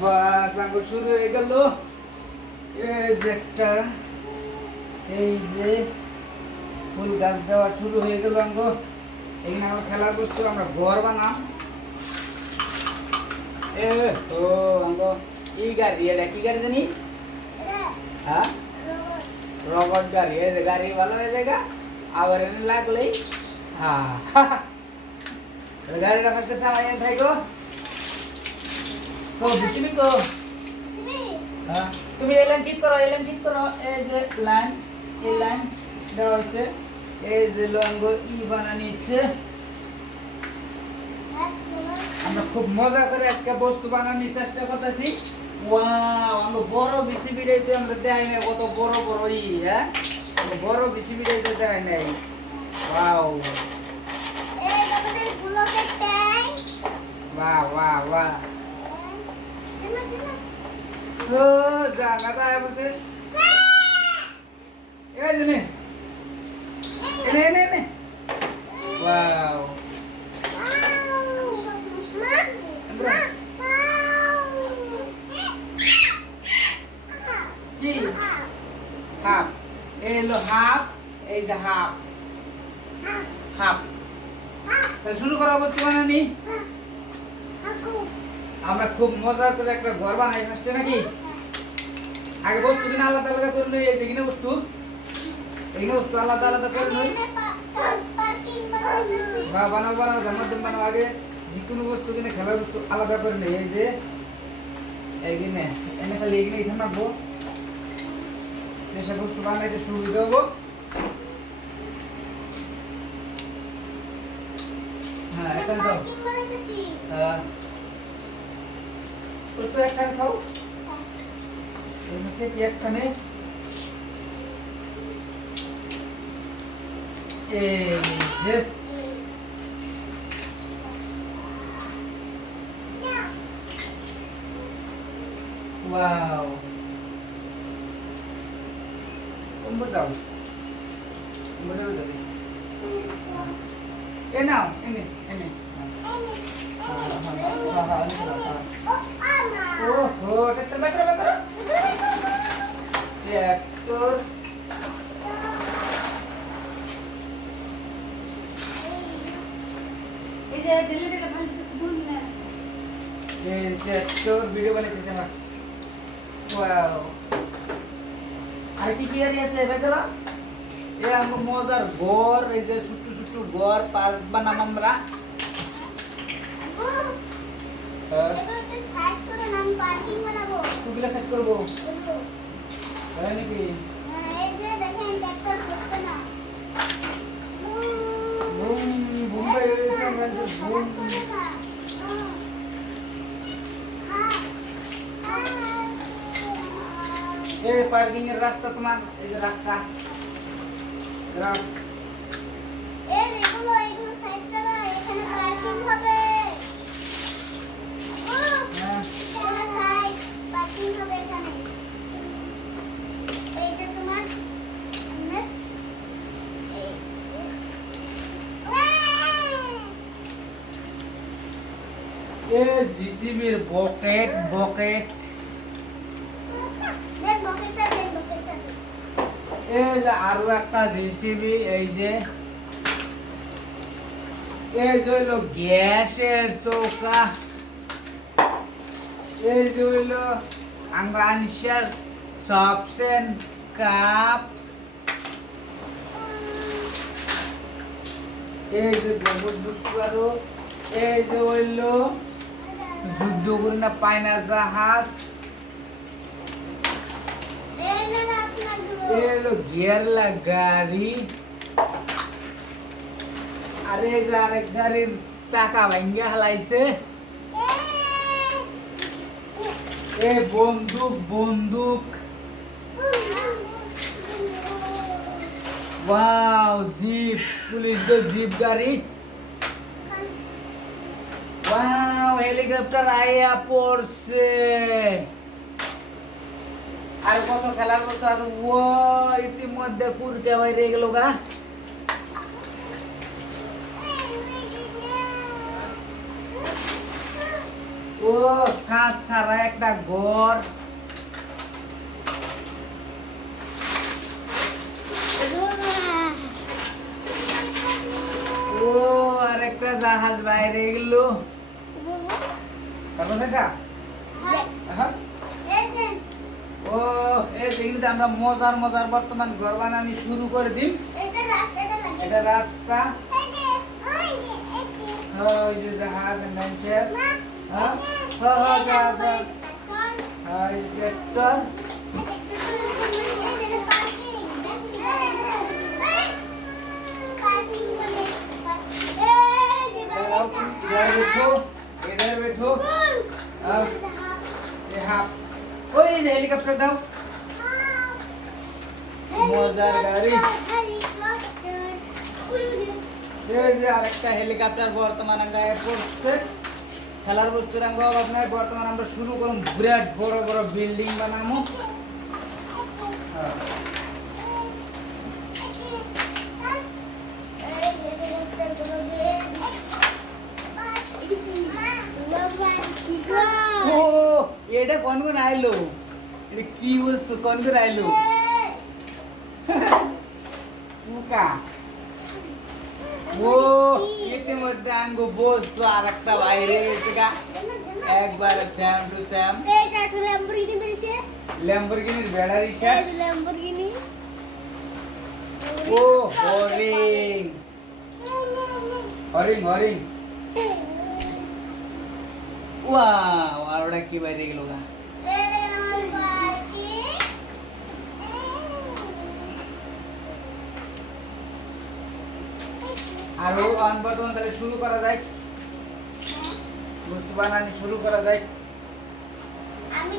বাস আঙ্গুর শুরু হয়ে গেল। এই যে একটা এই যে ফুল গাছ দেওয়া শুরু হয়ে গেল আঙ্গ। এখানে আমার খেলার বস্তু আমরা ঘর বানাম। এ ও আঙ্গ এই গাড়ি, এটা কি গাড়ি জানি? হ্যাঁ, রবট গাড়ি। এই যে গাড়ি ভালো হয়ে যায়, আবার এনে লাগলেই হ্যাঁ গাড়িটা ফার্স্টে সামাই থাকো। তো বিসিবি তো হ্যাঁ, তুমি এই লাইন ঠিক করো, এই লাইন ঠিক করো। এই যে লাইন, এই লাইন দেওয়া হয়েছে। এই যে লঙ্গ ই বানানো নিচ্ছে। আমরা খুব মজা করে আজকে বস্তু বানানোর চেষ্টা করতেছি। ওয়াও, আমরা বড় বিসিবিটাই তো আমরা দেখাই নাই, কত বড় বড় ই। হ্যাঁ, বড় বিসিবিটাই তো দেখাই নাই। ওয়াও, বাহ বাহ বাহ। ও জায়গাটা বসে এই যে নে নে নে নে। ওয়াও, কি হাফ? এই হলো হাফ, এই যে হাফ হাফ। তাহলে শুরু করা বস্তু বানানি। আমরা খুব মজার করে একটা ঘর বানাই ফার্স্টে নাকি? আগে বস্তু কিনা আলাদা আলাদা করে নিই। এই যে কিনা বস্তু, এইখানে বস্তু আলাদা আলাদা করে নিই। বানাও বানাও, জামার বানাও। আগে যে কোনো বস্তু কিনে খেলার বস্তু আলাদা করে নিই। এই যে এইখানে এনে খালি এইখানে এখানে রাখবো। এসব বস্তু বানাইতে সুবিধা হবো। হ্যাঁ, এখন তো তো একখানে খাও। এই হচ্ছে কি একখানে। এই যে ওয়াও, তোমরা যাও, তোমরা যাবে। এ নাও, এনে এনে। ওহো, ট্রাক্টর বের করো, বের করো। ট্রাক্টর এই যে ডেলি ডেলি ভালো কিছু ভুল না। এই ট্রাক্টর ভিডিও বানাইতেছে না। ওয়াও, আর কি কি গাড়ি আছে বের করো। এই আমগো মজার ঘর, এই যে ছোট্ট ছোট্ট ঘর পার্ক বানাম আমরা। কুবিলা সেট করবো তাই নাকি? বুম বুম বাই গেছে আমরা যে বুম। এই পার্কিং এর রাস্তা তোমার, এই যে রাস্তা দাঁড়াও। হ্যাঁ, এই জিসিবির বকেট বকেট। এই যে আরো একটা জিসিবি। এই যে এই যে হইলো গ্যাসের চৌকা। এই যে হইলো আঙ্গানসার সবসেন কাপ। এই যে বহুত বস্তু আরো। এই যে হইলো যুদ্ধ করি না পায়না জাহাজ। এই হলো গিয়ারলা গাড়ি। আর এই যে আরেক গাড়ির চাকা ভাঙ্গে হালাইছে। এ বন্দুক বন্দুক। ওয়াও, জিপ, পুলিশ গো জিপ গাড়ি। ওয়াও, হেলিকপ্টার আইয়া পড়ছে। আর কত খেলার মতো আছে। ও ইতিমধ্যে কুরকে বাইরে গেল গা। ও ছাদ ছাড়া একটা ঘর। ও আর একটা জাহাজ বাইরে গেল। তারপর দেখা ও এই কিন্তু আমরা মজার মজার বর্তমান ঘর বানানি শুরু করে দিই। এটা রাস্তা, ওই যে জাহাজ নামছে, হ্যাঁ হ্যাঁ হ্যাঁ জাহাজ, হ্যাঁ এই যে ট্রাক্টর, इधर बैठो, इधर बैठो, ये हाफ, ओए ये हेलीकॉप्टर दाओ, मजार गाड़ी, ये যে আরেকটা হেলিকপ্টার বর্তমান আঙ্গা এয়ারপোর্ট থেকে খেলার বস্তু রাঙ্গ আপনার বর্তমান আমরা শুরু করুম বিরাট বড় বড় বিল্ডিং বানামু। ও এটা কোন কোন আইলো, এটা কি বস্তু কোন কোন আইলো মুকা, ও এর মধ্যে আঙ্গো বস্তু আর একটা বাইরে এসে গা একবার স্যাম টু স্যাম। এই চারটা ল্যাম্বরগিনি বেরিয়েছে, ল্যাম্বরগিনির ব্যাটারি শেষ। এই ল্যাম্বরগিনি, ও হরিং হরিং হরিং, ওয়াও আর ওটা কি বাইরে গেল গা। এই দেখেন আমার পার্কিং। আর ও বর্তমান তাহলে শুরু করা যায়, বস্তু বানানি শুরু করা যায়। আমি